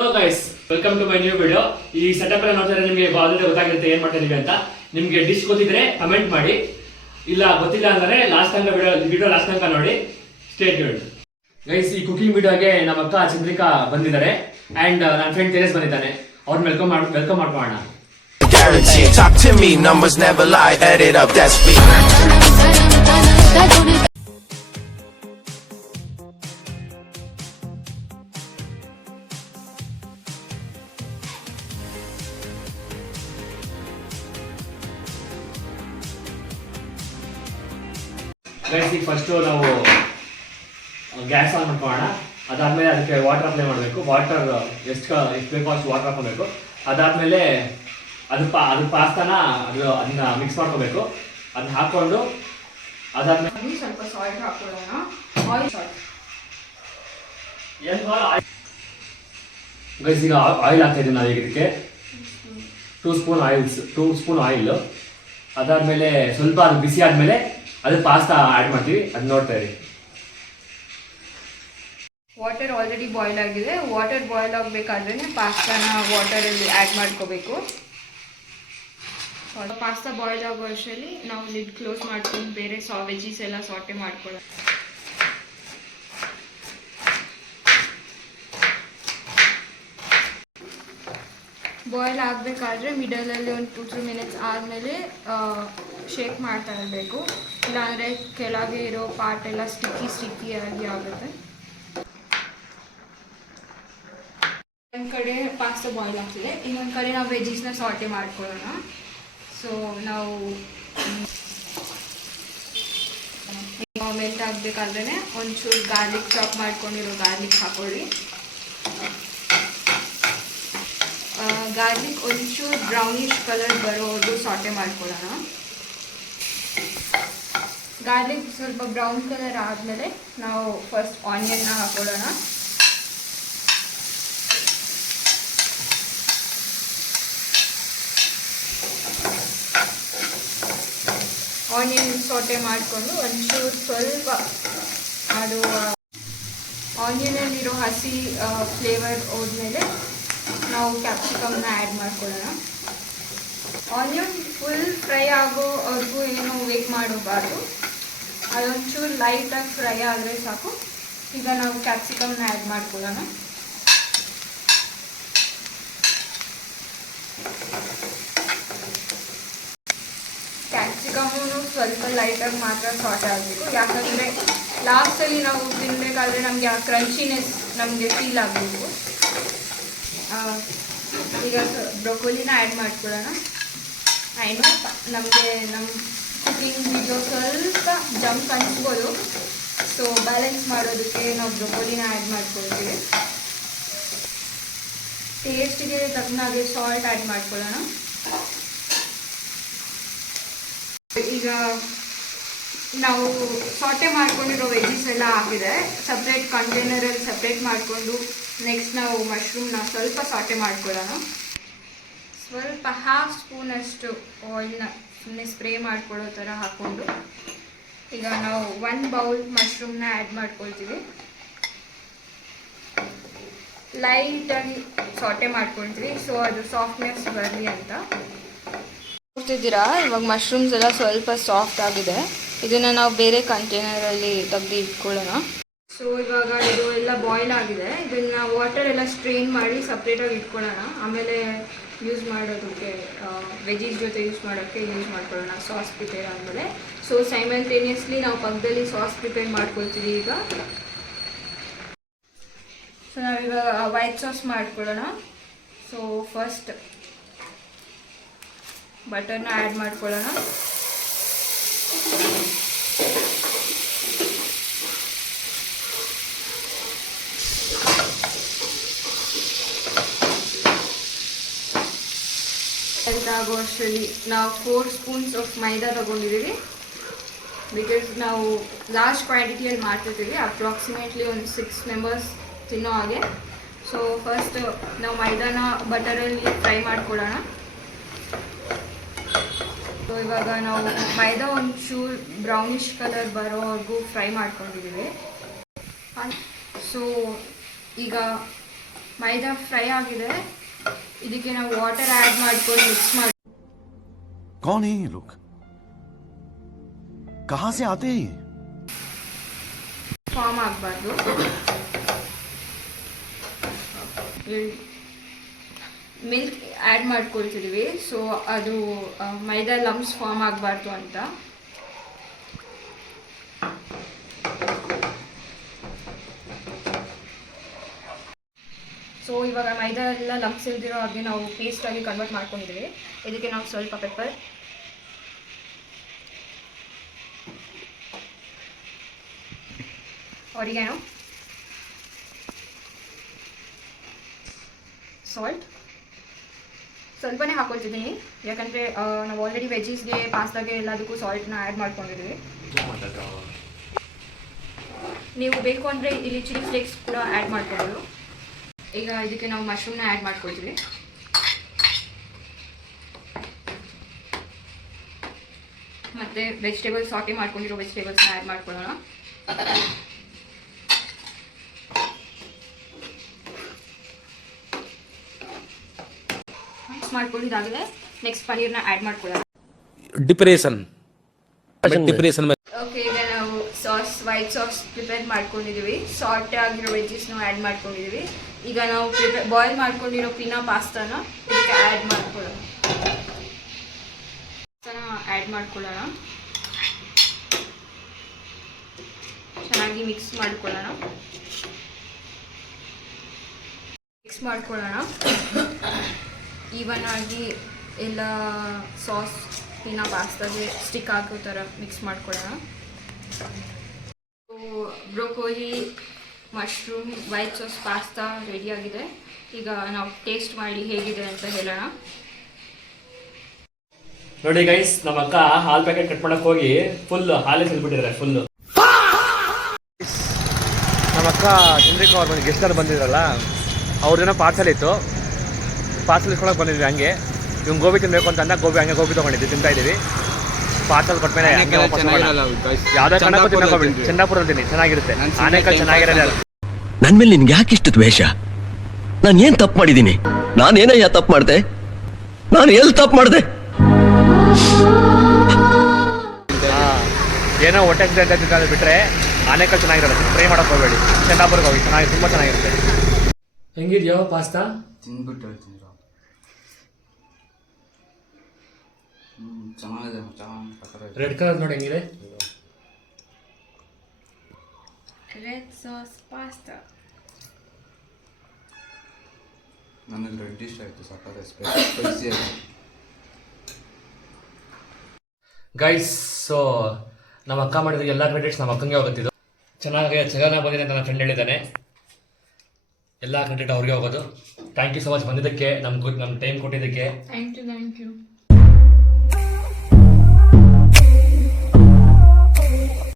Hello guys, welcome to my new video. ಈ setup ಎಲ್ಲ ನೋಡ್ತಾರೆ ನಿಮಗೆ ಆಲ್ರೆಡಿ ಗೊತ್ತಾಗಿರುತ್ತೆ ಏನ್ ಮಾಡ್ತಾ ಇದೀವಿ ಅಂತ. ನಿಮ್ಗೆ ಡಿಶ್ ಗೊತ್ತಿದ್ರೆ ಕಮೆಂಟ್ ಮಾಡಿ, ಇಲ್ಲ ಗೊತ್ತಿಲ್ಲ ಅಂದ್ರೆ ಲಾಸ್ಟ್ ತನಕ ವಿಡಿಯೋ ಲಾಸ್ಟ್ ತನಕ ನೋಡಿ. Stay tuned guys. ಈ ಕುಕಿಂಗ್ ವಿಡಿಯೋಗೆ ನಮ್ಮ ಅಕ್ಕ ಚಂದ್ರಿಕಾ ಬಂದಿದ್ದಾರೆ ಅಂಡ್ ನನ್ನ ಫ್ರೆಂಡ್ ತೆರೇಸ್ ಬಂದಿದ್ದಾನೆ. ಅವ್ರನ್ನ ವೆಲ್ಕಮ್ ಮಾಡ್ಕೊಳ್ಳೋಣ. Guarantee. Talk to me, numbers never lie. Add it up, that's me. Guys, ಈಗ ಫಸ್ಟು ನಾವು ಗ್ಯಾಸ್ ಆನ್ ಮಾಡ್ಕೊಳ್ಳೋಣ. ಅದಾದ್ಮೇಲೆ ಅದಕ್ಕೆ ವಾಟರ್ ಅಪ್ಲೈ ಮಾಡಬೇಕು. ವಾಟರ್ ಎಷ್ಟು ಬೇಕೋ ಅಷ್ಟು ವಾಟರ್ ಹಾಕೋಬೇಕು. ಅದಾದ್ಮೇಲೆ ಅದು ಪಾಸ್ತಾನ ಅದನ್ನ ಮಿಕ್ಸ್ ಮಾಡ್ಕೋಬೇಕು. ಅದನ್ನ ಹಾಕೊಂಡು ಅದಾದ್ಮೇಲೆ ಸ್ವಲ್ಪ ಸಾಲ್ಟ್ ಹಾಕೊಳ್ಳೋಣ. ಆಯಿಲ್ ಗೈಸ್, ಈಗ ಆಯಿಲ್ ಹಾಕ್ತಾ ಇದ್ದೀವಿ ನಾವು. ಈಗ ಇದಕ್ಕೆ 2 ಸ್ಪೂನ್ ಆಯಿಲ್. ಅದಾದ್ಮೇಲೆ ಸ್ವಲ್ಪ ಅದು ಬಿಸಿ ಆದ್ಮೇಲೆ ಅದು ಪಾಸ್ತಾ ಆ್ಯಡ್ ಮಾಡ್ತೀವಿ. ಅದು ನೋಡ್ತಾ ಇರಿ. ವಾಟರ್ ಆಲ್ರೆಡಿ ಬಾಯ್ಲ್ ಆಗಿದೆ. ವಾಟರ್ ಬಾಯ್ಲ್ ಆಗಬೇಕಾದ್ರೆ ಪಾಸ್ತಾನ ವಾಟರಲ್ಲಿ ಆ್ಯಡ್ ಮಾಡ್ಕೋಬೇಕು. ಪಾಸ್ತಾ ಬಾಯ್ಲ್ ಆಗೋ ಅಷ್ಟರಲ್ಲಿ ನಾವು ಲಿಡ್ ಕ್ಲೋಸ್ ಮಾಡ್ಕೊಂಡು ಬೇರೆ ವೆಜೀಸ್ ಎಲ್ಲ ಸಾಟೆ ಮಾಡ್ಕೊಳ್ಳೋಣ. ಬಾಯ್ಲ್ ಆಗಬೇಕಾದ್ರೆ ಮಿಡಲಲ್ಲಿ ಒಂದು 2-3 ಮಿನಿಟ್ಸ್ ಆದಮೇಲೆ ಶೇಕ್ ಮಾಡ್ತಾ ಇರಬೇಕು. ಇಲ್ಲಾಂದರೆ ಕೆಳಗೆ ಇರೋ ಪಾರ್ಟ್ ಎಲ್ಲ ಸ್ಟಿಕ್ಕಿ ಆಗಿ ಆಗುತ್ತೆ. ಒಂದು ಕಡೆ ಪಾಸ್ತಾ ಬಾಯ್ಲ್ ಆಗ್ತಿದೆ, ಇನ್ನೊಂದು ಕಡೆ ನಾವು ವೆಜೀಸ್ನ ಸಾಟೆ ಮಾಡ್ಕೊಳ್ಳೋಣ. ಸೊ ನಾವು ಮೆಲ್ಟ್ ಆಗಬೇಕಾದ್ರೆ ಒಂಚೂರು ಗಾರ್ಲಿಕ್ ಚಾಪ್ ಮಾಡ್ಕೊಂಡಿರೋ ಗಾರ್ಲಿಕ್ ಹಾಕೊಳ್ಳಿ. ಗಾರ್ಲಿಕ್ ಒಂಚೂರು ಬ್ರೌನಿಶ್ ಕಲರ್ ಬರೋವರೆಗೂ ಸಾಟೆ ಮಾಡ್ಕೊಳ್ಳೋಣ. ಗಾರ್ಲಿಕ್ ಸ್ವಲ್ಪ ಬ್ರೌನ್ ಕಲರ್ ಆದಮೇಲೆ ನಾವು ಫಸ್ಟ್ ಆನಿಯನ್ನ ಹಾಕೊಳ್ಳೋಣ. ಆನಿಯನ್ ಸಾಟೆ ಮಾಡಿಕೊಂಡು ಒಂಚೂರು ಸ್ವಲ್ಪ ಅದು ಆನಿಯನಲ್ಲಿರೋ ಹಸಿ ಫ್ಲೇವರ್ ಹೋದ್ಮೇಲೆ ನಾವು ಕ್ಯಾಪ್ಸಿಕಮ್ನ ಆ್ಯಡ್ ಮಾಡ್ಕೊಳ್ಳೋಣ. ಆನಿಯನ್ ಫುಲ್ ಫ್ರೈ ಆಗೋವರೆಗೂ ಏನು ವೇಟ್ ಮಾಡಬಾರ್ದು. ಅದೊಂಚೂರು ಲೈಟಾಗಿ ಫ್ರೈ ಆದರೆ ಸಾಕು. ಈಗ ನಾವು ಕ್ಯಾಪ್ಸಿಕಮ್ನ ಆ್ಯಡ್ ಮಾಡ್ಕೊಳ್ಳೋಣ. ಕ್ಯಾಪ್ಸಿಕಮ್ಮು ಸ್ವಲ್ಪ ಲೈಟಾಗಿ ಮಾತ್ರ ಸಾಟೆ ಆಗಬೇಕು. ಯಾಕಂದರೆ ಲಾಸ್ಟಲ್ಲಿ ನಾವು ತಿನ್ನಬೇಕಾದ್ರೆ ನಮಗೆ ಆ ಕ್ರಂಚಿನೆಸ್ ನಮಗೆ ಫೀಲ್ ಆಗಬೇಕು. ಈಗ ಬ್ರೊಕೊಲಿನ ಆ್ಯಡ್ ಮಾಡ್ಕೊಳ್ಳೋಣ. ಐನೋ ನಮ್ಮ ಕುಕಿಂಗ್ ವಿಡಿಯೋ ಸ್ವಲ್ಪ ಜಂಪ್ ಅನಿಸ್ಬೋದು. ಸೊ ಬ್ಯಾಲೆನ್ಸ್ ಮಾಡೋದಕ್ಕೆ ನಾವು ಬ್ರೊಕೊಲಿನ ಆ್ಯಡ್ ಮಾಡ್ಕೊಳ್ತೀವಿ. ಟೇಸ್ಟಿಗೆ ತಕ್ಕನಾಗೆ ಸಾಲ್ಟ್ ಆ್ಯಡ್ ಮಾಡ್ಕೊಳ್ಳೋಣ. ಈಗ ನಾವು ಸಾಟೆ ಮಾಡ್ಕೊಂಡಿರೋ ವೆಜೀಸ್ ಎಲ್ಲ ಆಗಿದೆ. ಸಪ್ರೇಟ್ ಕಂಟೈನರಲ್ಲಿ ಸಪ್ರೇಟ್ ಮಾಡಿಕೊಂಡು ನೆಕ್ಸ್ಟ್ ನಾವು ಮಶ್ರೂಮ್ನ ಸ್ವಲ್ಪ ಸಾಟೆ ಮಾಡ್ಕೊಳ್ಳೋಣ. ಸ್ವಲ್ಪ 1/2 ಸ್ಪೂನಷ್ಟು ಆಯಿಲ್ನ ಸುಮ್ಮನೆ ಸ್ಪ್ರೇ ಮಾಡ್ಕೊಳ್ಳೋ ಥರ ಹಾಕ್ಕೊಂಡು ಈಗ ನಾವು 1 ಬೌಲ್ ಮಶ್ರೂಮ್ನ ಆ್ಯಡ್ ಮಾಡ್ಕೊಳ್ತೀವಿ. ಲೈಟಾಗಿ ಸಾಟೆ ಮಾಡ್ಕೊಳ್ತೀವಿ, ಸೊ ಅದು ಸಾಫ್ಟ್ನೆಸ್ ಬರಲಿ ಅಂತ. ನೋಡ್ತಿದ್ದೀರಾ, ಇವಾಗ ಮಶ್ರೂಮ್ಸ್ ಎಲ್ಲ ಸ್ವಲ್ಪ ಸಾಫ್ಟ್ ಆಗಿದೆ. ಇದನ್ನು ನಾವು ಬೇರೆ ಕಂಟೈನರಲ್ಲಿ ತೆಗೆದು ಇಟ್ಕೊಳ್ಳೋಣ. ಸೊ ಇವಾಗ ಇದು ಎಲ್ಲ ಬಾಯ್ಲ್ ಆಗಿದೆ. ಇದನ್ನು ವಾಟರ್ ಎಲ್ಲ ಸ್ಟ್ರೈನ್ ಮಾಡಿ ಸಪ್ರೇಟಾಗಿ ಇಟ್ಕೊಳ್ಳೋಣ. ಆಮೇಲೆ ಯೂಸ್ ಮಾಡೋದಕ್ಕೆ ವೆಜೀಸ್ ಜೊತೆ ಯೂಸ್ ಮಾಡೋಕ್ಕೆ ಯೂಸ್ ಮಾಡ್ಕೊಳ್ಳೋಣ ಸಾಸ್ ಪ್ರಿಪೇರ್ ಆದಮೇಲೆ. ಸೊ ಸೈಮಲ್ಟೇನಿಯಸ್ಲಿ ನಾವು ಪಕ್ಕದಲ್ಲಿ ಸಾಸ್ ಪ್ರಿಪೇರ್ ಮಾಡ್ಕೊಳ್ತೀವಿ. ಈಗ ಸೊ ನಾವೀವಾಗ ವೈಟ್ ಸಾಸ್ ಮಾಡ್ಕೊಳ್ಳೋಣ. ಸೊ ಫಸ್ಟ್ ಬಟರ್ನ ಆ್ಯಡ್ ಮಾಡ್ಕೊಳ್ಳೋಣ. ಆಗೋ ಅಷ್ಟರಲ್ಲಿ ನಾವು 4 ಸ್ಪೂನ್ಸ್ ಆಫ್ ಮೈದಾ ತೊಗೊಂಡಿದ್ದೀವಿ. ಬಿಕಾಸ್ ನಾವು ಲಾರ್ಜ್ ಕ್ವಾಂಟಿಟಿಯಲ್ಲಿ ಮಾಡ್ತಿರ್ತೀವಿ, ಅಪ್ರಾಕ್ಸಿಮೇಟ್ಲಿ ಒಂದು 6 ಮೆಂಬರ್ಸ್ ತಿನ್ನೋ ಹಾಗೆ. ಸೊ ಫಸ್ಟ್ ನಾವು ಮೈದಾನ ಬಟರಲ್ಲಿ ಫ್ರೈ ಮಾಡ್ಕೊಳ್ಳೋಣ. ಸೊ ಇವಾಗ ನಾವು ಮೈದಾ ಒಂಚೂರು ಬ್ರೌನಿಶ್ ಕಲರ್ ಬರೋವರೆಗೂ ಫ್ರೈ ಮಾಡ್ಕೊಂಡಿದ್ದೀವಿ. ಸೊ ಈಗ ಮೈದಾ ಫ್ರೈ ಆಗಿದೆ, ಇದಕ್ಕೆ ನಾವು ವಾಟರ್ ಆ್ಯಡ್ ಮಾಡ್ಕೊಂಡು ಮಿಕ್ಸ್ ಮಾಡಿ. कौन है ये लोग? कहां से आते हैं? ಫಾರ್ಮ್ ಆಗಬಾರ್ದು. ಮಿಲ್ಕ್ ಆ್ಯಡ್ ಮಾಡ್ಕೊಳ್ತಿದ್ದೀವಿ, ಸೊ ಅದು ಮೈದಾ ಲಮ್ಸ್ ಫಾರ್ಮ್ ಆಗಬಾರ್ದು ಅಂತ. ಸೊ ಇವಾಗ ಮೈದಾ ಎಲ್ಲ ಲಮ್ಸ್ ಇಲ್ದಿರೋ ಹಾಗೆ ನಾವು ಪೇಸ್ಟಾಗಿ ಕನ್ವರ್ಟ್ ಮಾಡ್ಕೊಂಡಿದ್ದೀವಿ. ಇದಕ್ಕೆ ನಾವು ಸ್ವಲ್ಪ ಪೆಪ್ಪರ್, ಆರಿಗ್ಯಾನೋ, ಸಾಲ್ಟ್ ಸ್ವಲ್ಪನೇ ಹಾಕೊಳ್ತಿದ್ದೀನಿ, ಯಾಕಂದರೆ ನಾವು ಆಲ್ರೆಡಿ ವೆಜ್ಜೀಸ್ಗೆ ಪಾಸ್ತಾಗೆ ಎಲ್ಲದಕ್ಕೂ ಸಾಲ್ಟ್ನ ಆ್ಯಡ್ ಮಾಡ್ಕೊಂಡಿದ್ದೀವಿ. ನೀವು ಬೇಕು ಅಂದರೆ ಇಲ್ಲಿ ಚಿಲ್ಲಿ ಫ್ಲೇಕ್ಸ್ ಕೂಡ ಆ್ಯಡ್ ಮಾಡ್ಕೊಬೋದು. ಈಗ ಇದಕ್ಕೆ ನಾವು ಮಶ್ರೂಮ್ನ ಆ್ಯಡ್ ಮಾಡ್ಕೊಳ್ತೀವಿ. ಮತ್ತು ವೆಜಿಟೇಬಲ್ಸ್ ಸಾಟೆ ಮಾಡ್ಕೊಂಡಿರೋ ವೆಜಿಟೇಬಲ್ಸ್ನ ಆ್ಯಡ್ ಮಾಡ್ಕೊಳ್ಳೋಣ. ಮಿಕ್ಸ್ ಮಾಡ್ಕೊಂಡಿದ್ದಾಗಲೇ ನೆಕ್ಸ್ಟ್ ಪನ್ನೀರ್ನ ಆ್ಯಡ್ ಮಾಡ್ಕೊಳ್ಳೋಣ. ಡಿಪ್ರೆಷನ್ ಓಕೆ, ಈಗ ನಾವು ವೈಟ್ ಸಾಸ್ ಪ್ರಿಪೇರ್ ಮಾಡ್ಕೊಂಡಿದ್ದೀವಿ. ಸಾಲ್ಟ್ ಆಗಿರೋ ವೆಜ್ಜಸ್ನ ಆ್ಯಡ್ ಮಾಡ್ಕೊಂಡಿದ್ದೀವಿ. ಈಗ ನಾವು ಬಾಯ್ಲ್ ಮಾಡ್ಕೊಂಡಿರೋ ಪಿನಾ ಪಾಸ್ತಾನ ಇದಕ್ಕೆ ಆ್ಯಡ್ ಮಾಡ್ಕೊಳ್ಳೋಣ. ಚೆನ್ನಾಗಿ ಮಿಕ್ಸ್ ಮಾಡ್ಕೊಳ್ಳೋಣ. ಈವನ್ ಆಗಿ ಎಲ್ಲ ಸಾಸ್ ಪಿನಾ ಪಾಸ್ತಾಗೆ ಸ್ಟಿಕ್ ಆಗೋ ಥರ ಮಿಕ್ಸ್ ಮಾಡ್ಕೊಳ್ಳೋಣ. Broccoli, mushroom, white sauce pasta ರೆಡಿಯಾಗಿದೆ. ಈಗ ನಾವು ಟೇಸ್ಟ್ ಮಾಡಿ ಹೇಗಿದೆ ಅಂತ ಹೇಳೋಣ. ನೋಡಿ ಗೈಸ್, ನಮ್ಮ ಅಕ್ಕ ಹಾಲ್ ಪ್ಯಾಕೆಟ್ ಕಟ್ ಮಾಡಕ್ ಹೋಗಿ ಫುಲ್ ಹಾಲೇ ಸಲ್ಬಿಟ್ಟಿದ್ದಾರೆ. ಫುಲ್ ನಮ್ಮ ಅಕ್ಕ ಚಂದ್ರಿಕಾ ಅವ್ರ ಗೆಸ್ಟ್ ಅಲ್ಲಿ ಬಂದಿದ್ರಲ್ಲ, ಅವ್ರದೇನೋ ಪಾರ್ಸಲ್ ಇತ್ತು, ಪಾರ್ಸಲ್ ಇಸ್ಕೊಳಕ್ ಬಂದಿದ್ವಿ. ಹಂಗೆ ಇವ್ನು ಗೋಬಿ ತಿನ್ಬೇಕು ಅಂತ ಅಂದಾಗ ಗೋಬಿ ತೊಗೊಂಡಿದ್ವಿ, ತಿಂತಾ ಇದೀವಿ. ಪಾರ್ಸಲ್ ಕೊಟ್ಮೇಲೆ ಯಾವ್ದೋ ಕಣಕ್ಕೂ ತಿನ್ನಕೋಬಿಡಿ, ಚಂದಾಪುರಲ್ಲಿ ತಿನ್ನಿ, ಚೆನ್ನಾಗಿರುತ್ತೆ. ಆನೇಕಲ್ ಚೆನ್ನಾಗಿರಲ್ಲ. ನನ್ ಮೇಲೆ ನಿನ್ಗೆ ಯಾಕೆ ಇಷ್ಟು ದ್ವೇಷ? ನಾನು ಏನ್ ತಪ್ಪು ಮಾಡಿದ್ದೀನಿ? ನಾನೇನಯ್ಯ ತಪ್ಪು ಮಾಡ್ದೆ? ನಾನು ಎಲ್ಲಿ ತಪ್ಪು ಮಾಡ್ದೆ? ಏನೋ ಹೊಟ್ಟೆ ಅಂತ ಬಿಟ್ರೆ ಆನೇಕಲ್ ಚೆನ್ನಾಗಿರಲ್ಲ, ಟ್ರೈ ಮಾಡಕ್ ಹೋಗ್ಬೇಡಿ. ಚಂದಾಪುರಕ್ಕೆ ಹೋಗಿ, ತುಂಬಾ ಚೆನ್ನಾಗಿರುತ್ತೆ. ಹೆಂಗಿದ್ಯೋ ಪಾಸ್ತಾ? ತಿಂದ್ಬಿಟ್ಟು ಹೇಳ್ತೀನಿ. ಚೆನ್ನಾಗಿದೆ. ರೆಡ್ ಕಲರ್ ನೋಡಿ ಹೆಂಗಿದೆ. ರೆಡ್ ಸಾಸ್ ಪಾಸ್ತಾ ನನಗೆ ರೆಡ್ ಇಷ್ಟ ಆಯಿತು, ಸಕ್ಕರೆ ಸ್ಪೈಸಿ ಆಯಿತು. ಗೈಸ್, ಸೊ ನಮ್ಮ ಅಕ್ಕ ಮಾಡಿದ ಎಲ್ಲ ಕ್ರೆಡಿಟ್ಸ್ ನಮ್ಮ ಅಕ್ಕಂಗೆ ಹೋಗುತ್ತಿದ್ದು. ಚೆನ್ನಾಗಿ ಬಂದಿದೆ ಅಂತ ನನ್ನ ಫ್ರೆಂಡ್ ಹೇಳಿದ್ದಾನೆ. ಎಲ್ಲ ಕ್ರೆಡಿಟ್ ಅವ್ರಿಗೆ ಹೋಗೋದು. ಥ್ಯಾಂಕ್ ಯು ಸೊ ಮಚ್ ಬಂದಿದ್ದಕ್ಕೆ, ನಮ್ಮ ಟೈಮ್ ಕೊಟ್ಟಿದ್ದಕ್ಕೆ. Thank you.